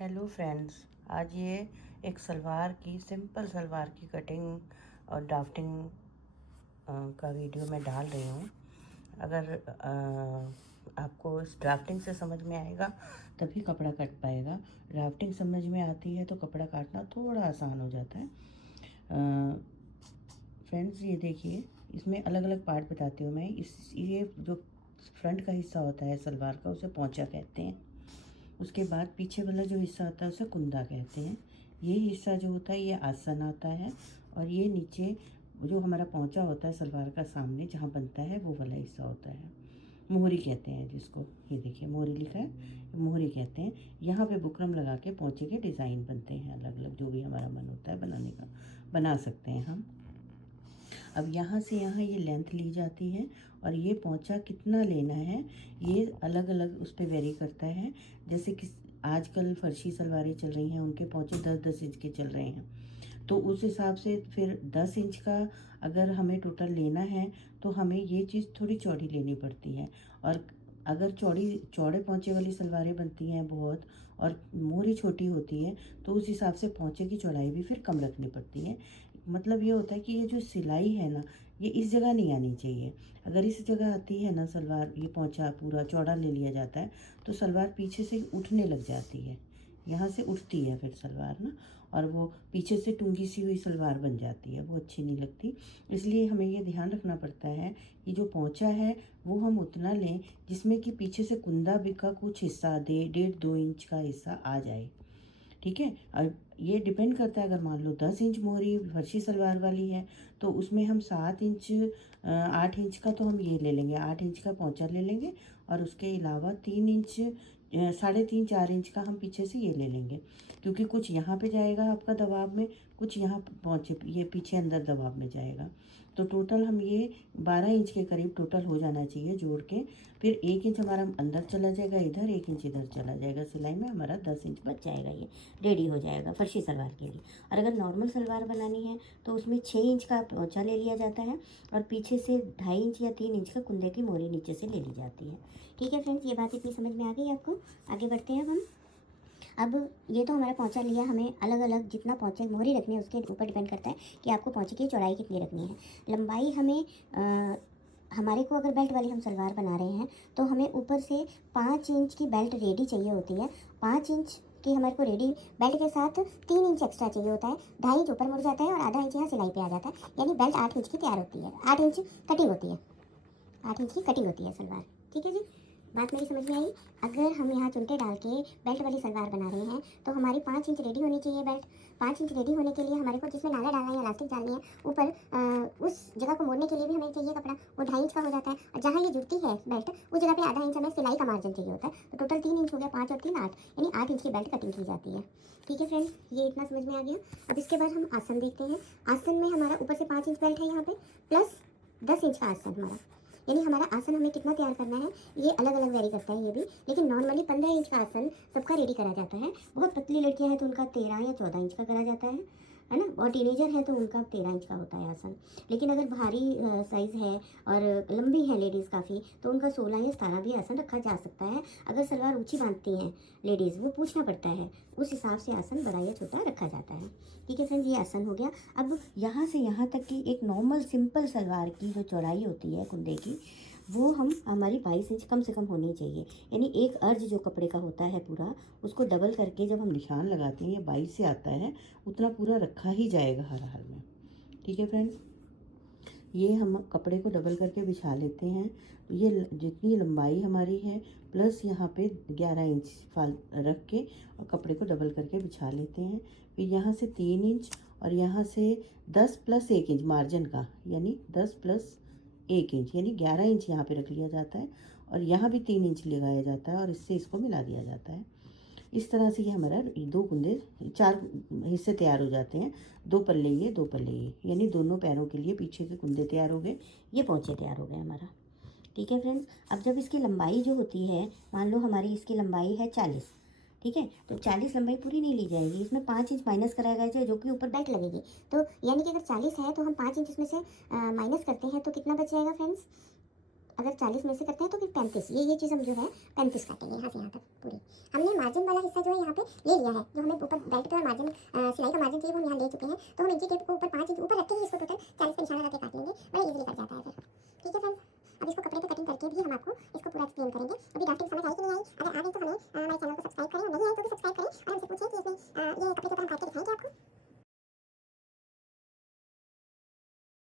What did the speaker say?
Hello friends, आज ये एक सलवार की सिंपल सलवार की कटिंग और ड्राफ्टिंग का वीडियो मैं डाल रही हूँ। अगर आपको इस ड्राफ्टिंग से समझ में आएगा तभी कपड़ा कट पाएगा। ड्राफ्टिंग समझ में आती है तो कपड़ा काटना थोड़ा आसान हो जाता है। फ्रेंड्स, ये देखिए, इसमें अलग अलग पार्ट बताती हूँ मैं। ये जो फ्रंट का हिस्सा होता है सलवार का उसे पोंचा कहते हैं। उसके बाद पीछे वाला जो हिस्सा होता है उसे कुंदा कहते हैं। ये हिस्सा जो होता है ये आसन आता है, और ये नीचे जो हमारा पोंचा होता है सलवार का सामने जहाँ बनता है वो वाला हिस्सा होता है, मोहरी कहते हैं जिसको। ये देखिए मोहरी लिखा है, मोहरी कहते हैं। यहाँ पे बुकरम लगा के पोंचे के डिज़ाइन बनते हैं अलग अलग, जो भी हमारा मन होता है बनाने का बना सकते हैं हम। अब यहाँ से यहाँ ये लेंथ ली जाती है, और ये पोंचा कितना लेना है ये अलग अलग उस पर वेरी करता है। जैसे कि आजकल फर्शी सलवारें चल रही हैं, उनके पोंचे 10-10 इंच के चल रहे हैं, तो उस हिसाब से फिर 10 इंच का अगर हमें टोटल लेना है तो हमें ये चीज़ थोड़ी चौड़ी लेनी पड़ती है। और अगर चौड़े पोंचे वाली सलवारें बनती हैं बहुत, और मोहरी छोटी होती है, तो उस हिसाब से पोंचे की चौड़ाई भी फिर कम रखनी पड़ती है। मतलब ये होता है कि ये जो सिलाई है ना, ये इस जगह नहीं आनी चाहिए। अगर इस जगह आती है ना सलवार, ये पोंचा पूरा चौड़ा ले लिया जाता है तो सलवार पीछे से उठने लग जाती है, यहाँ से उठती है फिर सलवार ना, और वो पीछे से टूंगी सी हुई सलवार बन जाती है, वो अच्छी नहीं लगती। इसलिए हमें ये ध्यान रखना पड़ता है कि जो पोंचा है वो हम उतना लें जिसमें कि पीछे से कुंदा भी का कुछ हिस्सा 1.5-2 इंच का हिस्सा आ जाए। ठीक है। और ये डिपेंड करता है, अगर मान लो 10 इंच मोहरी फर्शी सलवार वाली है तो उसमें हम 7 इंच 8 इंच का तो हम ये ले लेंगे, 8 इंच का पोंचा ले लेंगे, और उसके अलावा 3 इंच 3.5-4 इंच का हम पीछे से ये ले लेंगे, क्योंकि कुछ यहाँ पे जाएगा आपका दबाव में, कुछ यहाँ पहुँचे ये पीछे अंदर दबाव में जाएगा। तो टोटल हम ये 12 इंच के करीब टोटल हो जाना चाहिए जोड़ के। फिर 1 इंच हमारा अंदर चला जाएगा इधर, 1 इंच इधर चला जाएगा, सिलाई में हमारा 10 इंच बच जाएगा। ये रेडी हो जाएगा फर्शी सलवार के लिए। और अगर नॉर्मल सलवार बनानी है तो उसमें 6 इंच का पोंचा ले लिया जाता है, और पीछे से 2.5 इंच या 3 इंच का कुंदे की मोहरी नीचे से ले ली जाती है। ठीक है फ्रेंड्स, ये बात इतनी समझ में आ गई आपको। आगे बढ़ते हैं अब ये तो हमारा पोंचा लिया, हमें अलग अलग जितना पोंचे मोहरी रखनी है उसके ऊपर डिपेंड करता है कि आपको पोंचे की चौड़ाई कितनी रखनी है। लंबाई हमें हमारे को अगर बेल्ट वाली हम सलवार बना रहे हैं तो हमें ऊपर से 5 इंच की बेल्ट रेडी चाहिए होती है। 5 इंच की हमारे को रेडी बेल्ट के साथ 3 इंच एक्स्ट्रा चाहिए होता है। 2.5 इंच ऊपर मुड़ जाता है और आधा इंच यहाँ सिलाई पे आ जाता है, यानी बेल्ट 8 इंच की तैयार होती है। 8 इंच कटिंग होती है, 8 इंच की कटिंग होती है सलवार। ठीक है जी, बात मेरी समझ में आई। अगर हम यहाँ चुनटे डाल के बेल्ट वाली सलवार बना रहे हैं तो हमारी 5 इंच रेडी होनी चाहिए बेल्ट। 5 इंच रेडी होने के लिए हमारे को जिसमें नाला डालना है या इलास्टिक डालनी है ऊपर, उस जगह को मोड़ने के लिए भी हमें चाहिए कपड़ा, वो 2.5 इंच का हो जाता है। और जहाँ ये जुड़ती है बेल्ट उस जगह पे आधा इंच हमें सिलाई का मार्जिन चाहिए होता है। तो टोटल 3 इंच हो गया, 5 और 3 8, यानी 8 इंच की बेल्ट कटिंग की जाती है। ठीक है फ्रेंड्स, ये इतना समझ में आ गया। अब इसके बाद हम आसन देखते हैं। आसन में हमारा ऊपर से 5 इंच बेल्ट है यहाँ पे, प्लस 10 इंच का आसन हमारा, यानी हमारा आसन हमें कितना तैयार करना है ये अलग अलग वेरी करता है ये भी, लेकिन नॉर्मली 15 इंच का आसन सबका रेडी करा जाता है। बहुत पतली लड़कियां हैं तो उनका 13 या 14 इंच का करा जाता है ना, और टीनेजर है तो उनका 13 इंच का होता है आसन। लेकिन अगर भारी साइज़ है और लंबी है लेडीज़ काफ़ी, तो उनका 16 या 17 भी आसन रखा जा सकता है। अगर सलवार ऊँची बांधती हैं लेडीज़, वो पूछना पड़ता है, उस हिसाब से आसन बड़ा या छोटा रखा जाता है। ठीक है फ्रेंड्स, ये आसन हो गया। अब यहाँ से यहाँ तक की एक नॉर्मल सिंपल सलवार की जो चौड़ाई होती है कुंदे की, वो हमारी 22 इंच कम से कम होनी चाहिए। यानी एक अर्ज जो कपड़े का होता है पूरा, उसको डबल करके जब हम निशान लगाते हैं, ये 22 से आता है, उतना पूरा रखा ही जाएगा हर हाल में। ठीक है फ्रेंड्स, ये हम कपड़े को डबल करके बिछा लेते हैं। ये जितनी लंबाई हमारी है प्लस यहाँ पे 11 इंच फाल रख के और कपड़े को डबल करके बिछा लेते हैं। फिर यहाँ से 3 इंच और यहाँ से 10 + 1 इंच मार्जिन का, यानी 10 + 1 इंच, यानी 11 इंच यहाँ पे रख लिया जाता है, और यहाँ भी 3 इंच लगाया जाता है, और इससे इसको मिला दिया जाता है। इस तरह से ये हमारा 2 कुंदे 4 हिस्से तैयार हो जाते हैं। 2 पल्ले ये, 2 पल्ले ये, यानी दोनों पैरों के लिए पीछे के कुंदे तैयार हो गए, ये पोंचे तैयार हो गए हमारा। ठीक है फ्रेंड्स, अब जब इसकी लंबाई जो होती है, मान लो हमारी इसकी लंबाई है 40, ठीक है, तो 40 लंबाई पूरी नहीं ली जाएगी, इसमें 5 इंच माइनस कराया जाए जो कि ऊपर बेल्ट लगेगी। तो यानी कि अगर 40 है तो हम 5 इंच इसमें से माइनस करते हैं तो कितना बच जाएगा फ्रेंड्स, अगर 40 में से करते हैं तो फिर 35, ये चीज़ हम जो है 35 काटेंगे यहाँ से यहाँ तक पूरी। हमने मार्जिन वाला हिस्सा जो है यहाँ पे ले लिया है, जो हमें ऊपर बेल्ट पे मार्जिन सिलाई का मार्जिन चाहिए वो हम यहाँ ले चुके हैं। तो हम इंची टेप को ऊपर 5 इंच ऊपर रख के ही इसको टोटल 40 का निशान लगा के काट लेंगे, बड़ा इजीली कट जाता है फिर। ठीक है फ्रेंड्स, अब इसको कपड़े पे कटिंग करके भी हम आपको इसको पूरा एक्सप्लेन करेंगे। अभी ड्राफ्टिंग समझ आई कि नहीं आई? अगर आ गई तो हमें हमारे चैनल को सब्सक्राइब करें, और नहीं आई तो भी सब्सक्राइब करें और हमसे पूछें कि इसमें ये कपड़े के